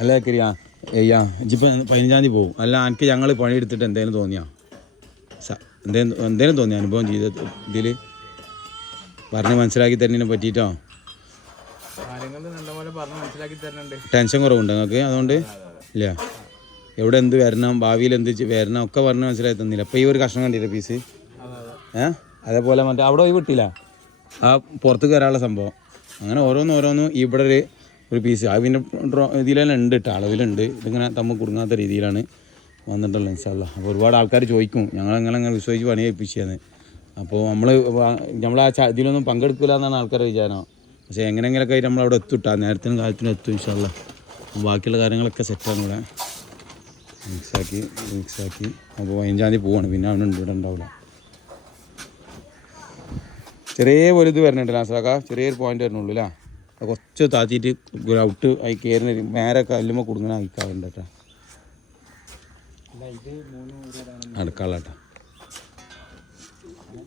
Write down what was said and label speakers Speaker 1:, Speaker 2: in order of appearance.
Speaker 1: അല്ല കരിയാ ഏയ്യാ ഇജിപ്പോൾ പതിനഞ്ചാം തീയതി പോകും അല്ല എനിക്ക് ഞങ്ങൾ പണിയെടുത്തിട്ട് എന്തേലും തോന്നിയാ? എന്തേലും എന്തേലും തോന്നിയ അനുഭവം ചെയ്ത ഇതിൽ പറഞ്ഞ് മനസ്സിലാക്കി തരുന്നതിനെ പറ്റിയിട്ടോ ടെൻഷൻ കുറവുണ്ട് നിങ്ങൾക്ക്? അതുകൊണ്ട്? ഇല്ല. എവിടെ എന്ത് വരണം? ഭാവിയിൽ എന്ത് വരണം? ഒക്കെ പറഞ്ഞ് മനസ്സിലാക്കി തന്നില്ല. അപ്പോൾ ഈ ഒരു കഷ്ണം കണ്ടില്ല പീസ്? ഏ? അതേപോലെ മറ്റേ അവിടെ പോയി വിട്ടില്ല ആ പുറത്തേക്ക് കയറാനുള്ള സംഭവം. അങ്ങനെ ഓരോന്ന് ഓരോന്നും ഇവിടെ ഒരു ഒരു പീസ് അത് പിന്നെ ഡ്രോ ഇതിലെല്ലാം ഉണ്ട് കേട്ടോ അളവിലുണ്ട്. ഇതിങ്ങനെ തമ്മിൽ കുടുങ്ങാത്ത രീതിയിലാണ് വന്നിട്ടുള്ളത് ഇൻഷാല്ല അപ്പോൾ ഒരുപാട് ആൾക്കാർ ചോദിക്കും ഞങ്ങളങ്ങനെ അങ്ങനെ വിശ്വസിച്ച് പണി ഏൽപ്പിച്ചതെന്ന് അപ്പോൾ നമ്മൾ നമ്മൾ ആ ഇതിലൊന്നും പങ്കെടുക്കില്ല എന്നാണ് ആൾക്കാർ വിചാരം. പക്ഷേ എങ്ങനെയെങ്കിലൊക്കെ ആയിട്ട് നമ്മൾ അവിടെ എത്തുട്ടാ നേരത്തിനും കാലത്തിനും എത്തും ഇൻഷാല്ല ബാക്കിയുള്ള കാര്യങ്ങളൊക്കെ സെറ്റാണ് ഇവിടെ. മിക്സാക്കി മിക്സാക്കി. അപ്പോൾ പതിനഞ്ചാം തീയതി പോവാണ്. പിന്നെ അവനുണ്ട് ഇവിടെ ഉണ്ടാവില്ല. ചെറിയ ഒരു ഇത് വരുന്നുണ്ട് ലാസ്റ്റാക്ക ചെറിയൊരു പോയിന്റ് വരണുള്ളൂ അല്ലേ കുറച്ച് താത്തിയിട്ട് ഔട്ട് ആയി കയറുന്ന നേരെ കല്ലുമ്പോൾ കുടുങ്ങനെ അയക്കാറുണ്ട് കേട്ടോ. അടുക്കള കേട്ടോ.